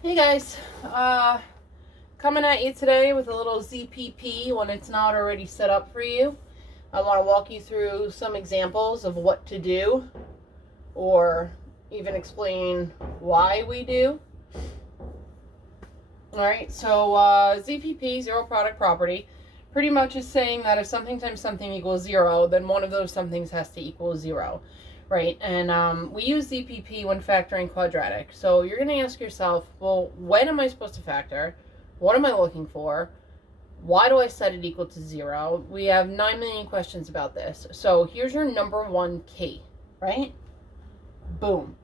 Hey guys, coming at you today with a little ZPP when it's not already set up for you. I want to walk you through some examples of what to do or even explain why we do. Alright, so ZPP, zero product property, pretty much is saying that if something times something equals 0, then one of those somethings has to equal 0. Right, and we use ZPP when factoring quadratic. So you're going to ask yourself, well, when am I supposed to factor? What am I looking for? Why do I set it equal to 0? We have 9 million questions about this. So here's your number one key, right? Boom,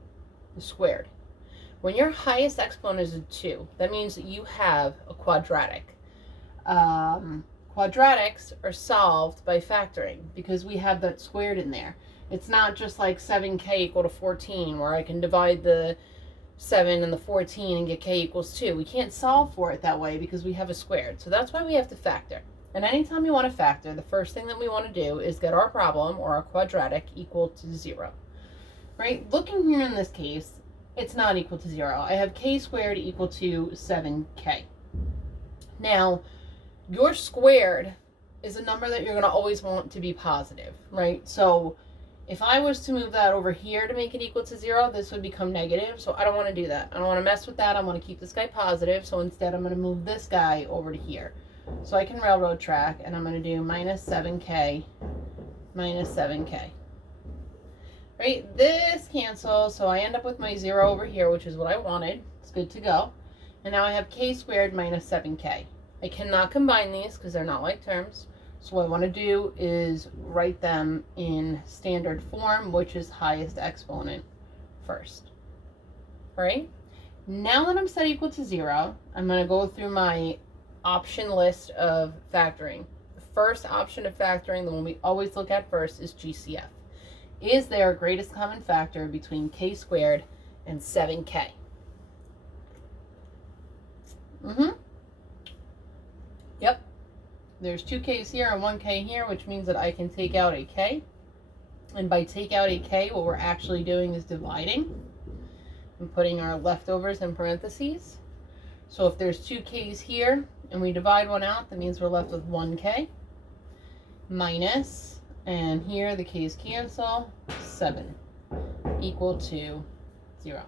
the squared. When your highest exponent is a 2, that means that you have a quadratic. Quadratics are solved by factoring because we have that squared in there. It's not just like 7k equal to 14 where I can divide the 7 and the 14 and get k equals 2. We can't solve for it that way because we have a squared. So that's why we have to factor. And anytime you want to factor, the first thing that we want to do is get our problem or our quadratic equal to 0. Right? Looking here in this case, it's not equal to 0. I have k squared equal to 7k. Now, your squared is a number that you're going to always want to be positive, right? So if I was to move that over here to make it equal to 0, this would become negative. So I don't want to do that. I don't want to mess with that. I want to keep this guy positive. So instead, I'm going to move this guy over to here. So I can railroad track, and I'm going to do minus 7k, minus 7k. Right? This cancels, so I end up with my 0 over here, which is what I wanted. It's good to go. And now I have k squared minus 7k. I cannot combine these because they're not like terms. So what I want to do is write them in standard form, which is highest exponent first. All right. Now that I'm set equal to 0, I'm going to go through my option list of factoring. The first option of factoring, the one we always look at first, is GCF. Is there a greatest common factor between k squared and 7k? Yep. There's 2 k's here and 1 k here, which means that I can take out a k. And by take out a k, what we're actually doing is dividing and putting our leftovers in parentheses. So if there's 2 k's here and we divide one out, that means we're left with 1k minus, and here the k's cancel, 7 equal to 0.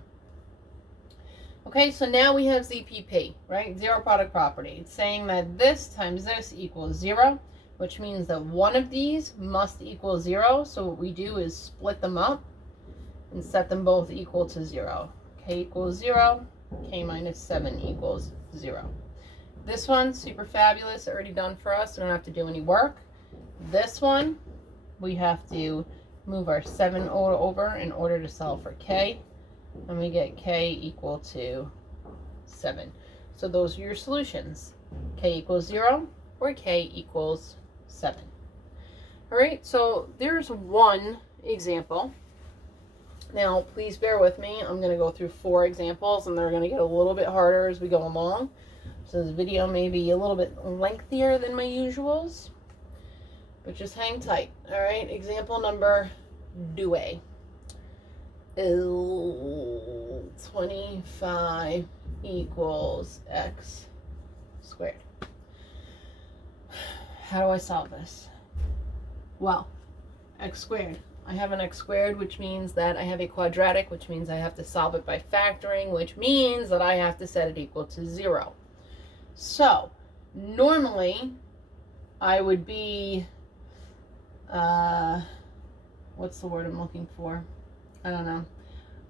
Okay, so now we have ZPP, right? Zero product property. It's saying that this times this equals 0, which means that one of these must equal 0. So what we do is split them up and set them both equal to 0. K equals 0, k minus 7 equals 0. This one's super fabulous, already done for us. We don't have to do any work. This one, we have to move our 7 over in order to solve for k. And we get k equal to 7. So those are your solutions. K equals 0 or k equals 7. All right, so there's one example. Now, please bear with me. I'm going to go through 4 examples, and they're going to get a little bit harder as we go along. So this video may be a little bit lengthier than my usuals, but just hang tight. All right, example number 2. 25 equals x squared. How do I solve this? Well, x squared. I have an x squared, which means that I have a quadratic, which means I have to solve it by factoring, which means that I have to set it equal to 0. So, normally, I would be, what's the word I'm looking for? I don't know.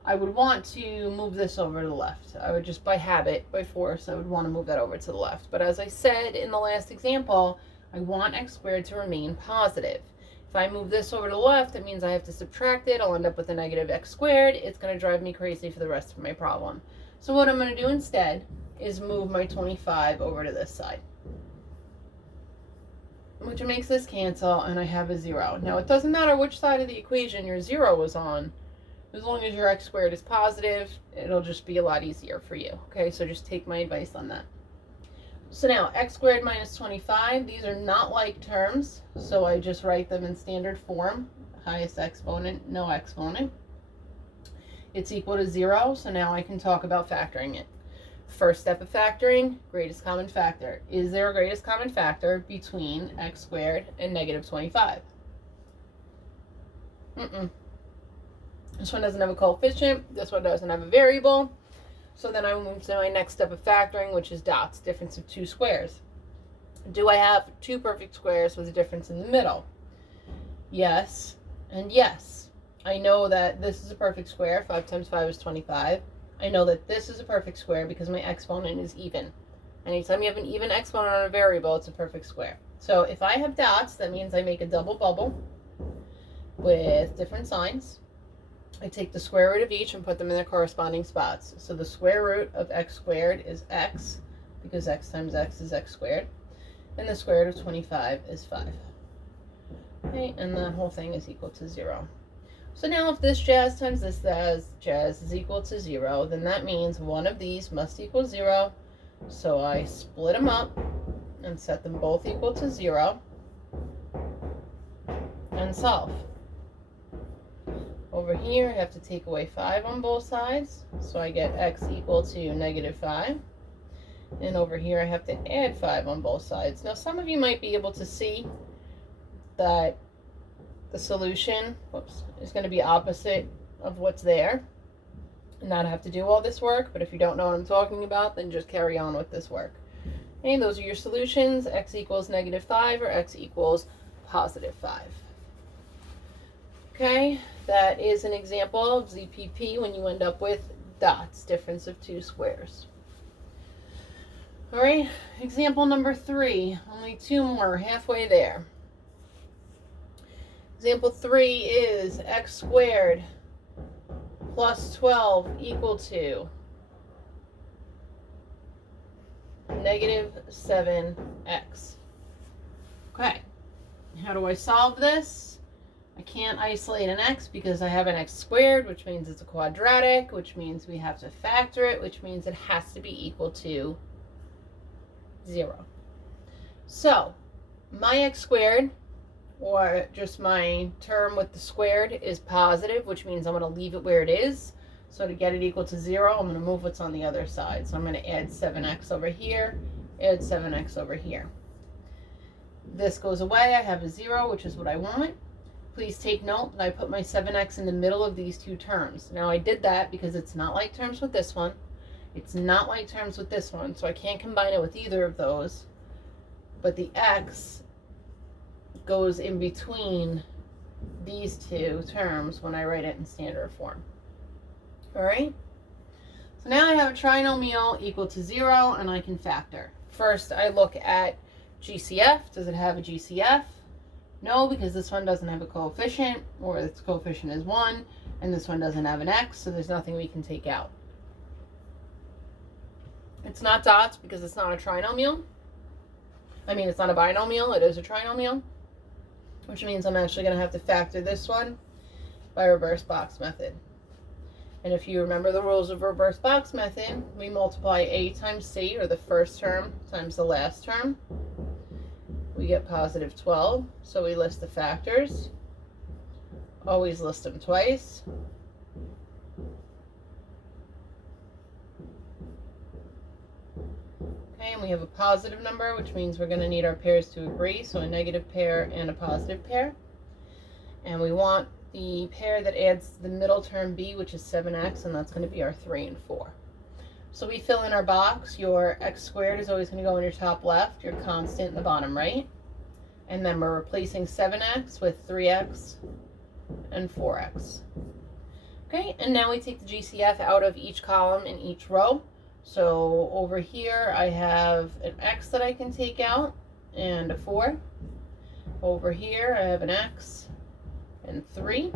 I would want to move this over to the left. I would just, by habit, by force, I would want to move that over to the left. But as I said in the last example, I want x squared to remain positive. If I move this over to the left, it means I have to subtract it. I'll end up with a negative x squared. It's going to drive me crazy for the rest of my problem. So what I'm going to do instead is move my 25 over to this side, which makes this cancel, and I have a 0. Now, it doesn't matter which side of the equation your 0 is on. As long as your x squared is positive, it'll just be a lot easier for you. Okay, so just take my advice on that. So now, x squared minus 25, these are not like terms, so I just write them in standard form. Highest exponent, no exponent. It's equal to 0, so now I can talk about factoring it. First step of factoring, greatest common factor. Is there a greatest common factor between x squared and negative 25? This one doesn't have a coefficient. This one doesn't have a variable. So then I will move to my next step of factoring, which is dots, difference of two squares. Do I have two perfect squares with a difference in the middle? Yes and yes. I know that this is a perfect square. 5 times 5 is 25. I know that this is a perfect square because my exponent is even. Anytime you have an even exponent on a variable, it's a perfect square. So if I have dots, that means I make a double bubble with different signs. I take the square root of each and put them in their corresponding spots. So the square root of x squared is x, because x times x is x squared. And the square root of 25 is 5. Okay, and that whole thing is equal to 0. So now if this jazz times this jazz is equal to 0, then that means one of these must equal 0. So I split them up and set them both equal to 0 and solve. Over here, I have to take away 5 on both sides, so I get x equal to negative 5. And over here, I have to add 5 on both sides. Now, some of you might be able to see that the solution, is going to be opposite of what's there, and not have to do all this work. But if you don't know what I'm talking about, then just carry on with this work. Okay, those are your solutions, x equals negative 5 or x equals positive 5. Okay, that is an example of ZPP when you end up with dots, difference of two squares. All right, example number 3, only 2 more, halfway there. Example 3 is x squared plus 12 equal to negative 7x. Okay, how do I solve this? I can't isolate an x because I have an x squared, which means it's a quadratic, which means we have to factor it, which means it has to be equal to 0. So my x squared, or just my term with the squared, is positive, which means I'm going to leave it where it is. So to get it equal to 0, I'm going to move what's on the other side. So I'm going to add 7x over here, add 7x over here. This goes away. I have a 0, which is what I want. Please take note that I put my 7x in the middle of these two terms. Now I did that because it's not like terms with this one. It's not like terms with this one, so I can't combine it with either of those. But the x goes in between these two terms when I write it in standard form. All right? So now I have a trinomial equal to 0, and I can factor. First, I look at GCF. Does it have a GCF? No, because this one doesn't have a coefficient, or its coefficient is 1, and this one doesn't have an x, so there's nothing we can take out. It's not dots because it's not a trinomial. I mean, it's not a binomial, it is a trinomial, which means I'm actually going to have to factor this one by reverse box method. And if you remember the rules of reverse box method, we multiply a times c, or the first term, times the last term. We get positive 12, so we list the factors. Always list them twice. Okay, and we have a positive number, which means we're going to need our pairs to agree, so a negative pair and a positive pair. And we want the pair that adds the middle term b, which is 7x, and that's going to be our 3 and 4. So we fill in our box. Your x squared is always going to go in your top left, your constant in the bottom right. And then we're replacing 7x with 3x and 4x. Okay, and now we take the GCF out of each column in each row. So over here I have an x that I can take out and a 4. Over here I have an x and 3,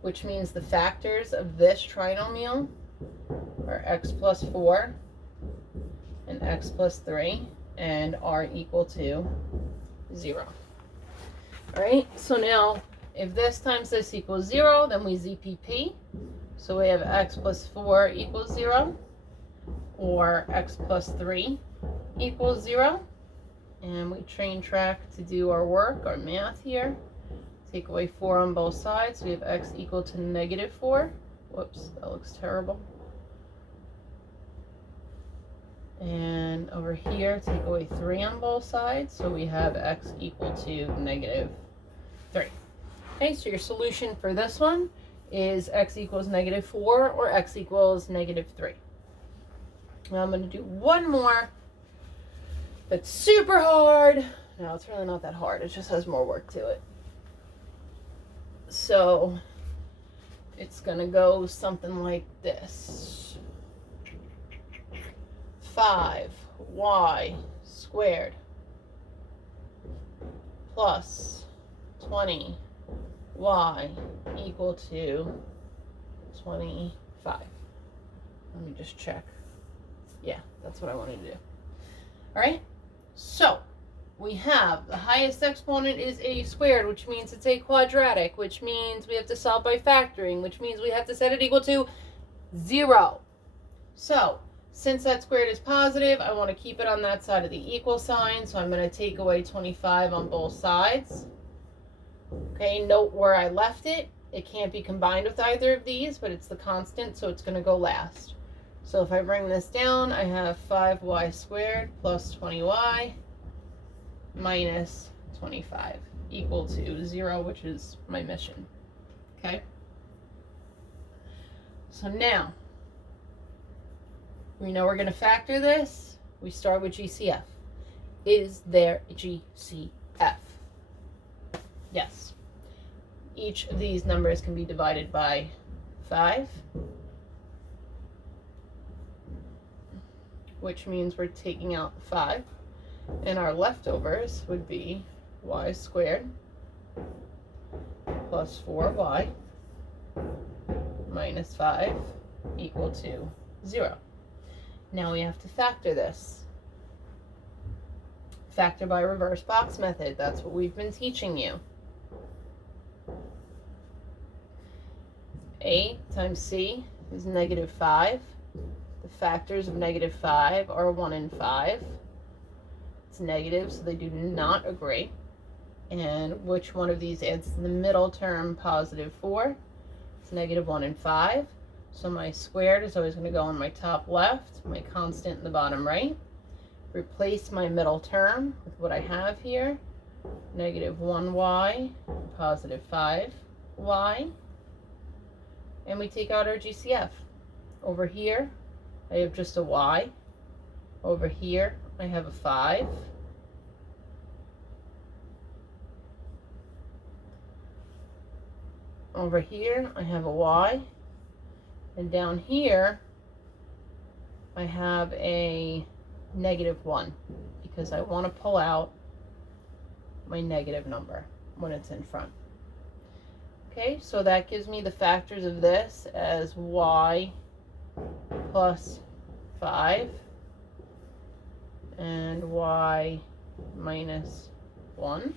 which means the factors of this trinomial are x plus 4 and x plus 3 and are equal to 0. All right, so now if this times this equals 0, then we ZPP. So we have x plus 4 equals 0, or x plus 3 equals 0. And we train track to do our work, our math here. Take away 4 on both sides. We have x equal to negative 4. Whoops, that looks terrible. And over here, take away 3 on both sides. So we have x equal to -3. Okay, so your solution for this one is x equals -4 or x equals -3. Now I'm going to do one more that's super hard. No, it's really not that hard. It just has more work to it. So it's going to go something like this. 5y squared plus 20y equal to 25. Let me just check. Yeah, that's what I wanted to do. All right, so we have the highest exponent is a squared, which means it's a quadratic, which means we have to solve by factoring, which means we have to set it equal to 0. So since that squared is positive, I want to keep it on that side of the equal sign, so I'm going to take away 25 on both sides. Okay, note where I left it. It can't be combined with either of these, but it's the constant, so it's going to go last. So if I bring this down, I have 5y squared plus 20y minus 25 equal to 0, which is my mission. Okay? So now, we know we're going to factor this. We start with GCF. Is there a GCF? Yes. Each of these numbers can be divided by 5, which means we're taking out 5, and our leftovers would be y squared plus 4y minus 5 equal to 0. Now we have to factor this. Factor by reverse box method. That's what we've been teaching you. A times C is -5. The factors of -5 are 1 and 5. It's negative, so they do not agree. And which one of these adds to the middle term, +4? It's -1 and 5. So my squared is always going to go on my top left, my constant in the bottom right. Replace my middle term with what I have here, -1y, +5y. And we take out our GCF. Over here, I have just a y. Over here, I have a 5. Over here, I have a y. And down here, I have a -1 because I want to pull out my negative number when it's in front. Okay, so that gives me the factors of this as y plus 5 and y minus 1.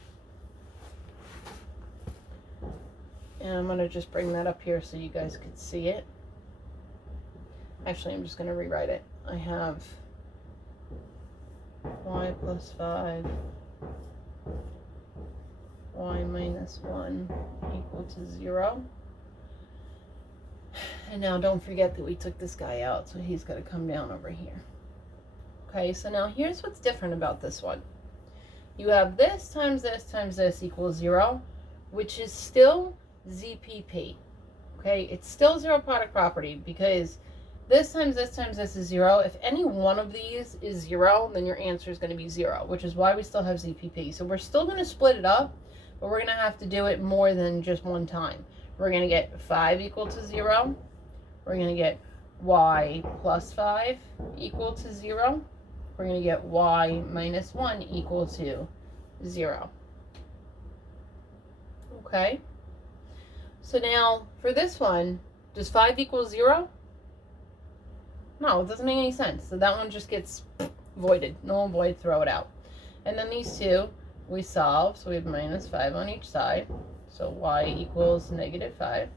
And I'm going to just bring that up here so you guys could see it. Actually, I'm just going to rewrite it. I have y plus 5, y minus 1 equal to 0. And now don't forget that we took this guy out, so he's got to come down over here. Okay, so now here's what's different about this one. You have this times this equals 0, which is still ZPP. Okay, it's still zero product property because this times this is 0. If any one of these is 0, then your answer is going to be 0, which is why we still have ZPP. So we're still going to split it up, but we're going to have to do it more than just one time. We're going to get 5 equal to 0. We're going to get y plus 5 equal to 0. We're going to get y minus 1 equal to 0. Okay? So now, for this one, does 5 equal 0? No, it doesn't make any sense. So that one just gets voided. Null and void, throw it out. And then these two, we solve. So we have -5 on each side. So y equals -5.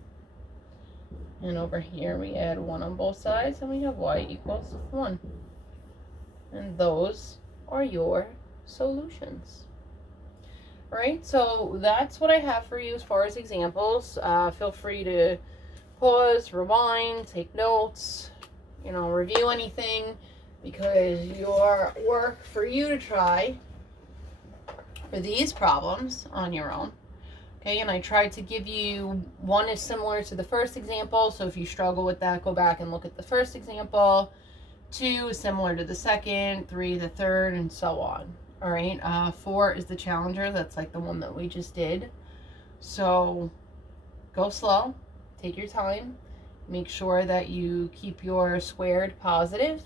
And over here, we add 1 on both sides, and we have y equals 1. And those are your solutions. All right, so that's what I have for you as far as examples. Feel free to pause, rewind, take notes, review anything. because your work for you to try for these problems on your own. Okay, and I tried to give you, one is similar to the first example, so if you struggle with that, go back and look at the first example. 2 is similar to the second, 3 the third, and so on. All right, 4 is the challenger, that's like the one that we just did. So go slow, take your time, make sure that you keep your squared positive,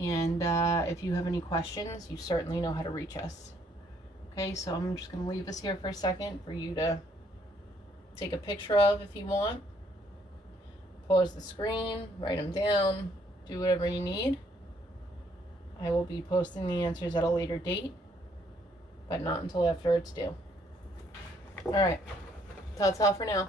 and if you have any questions, you certainly know how to reach us. Okay, so I'm just going to leave this here for a second for you to take a picture of if you want. Pause the screen, write them down, do whatever you need. I will be posting the answers at a later date, but not until after it's due. All right, ta-ta for now.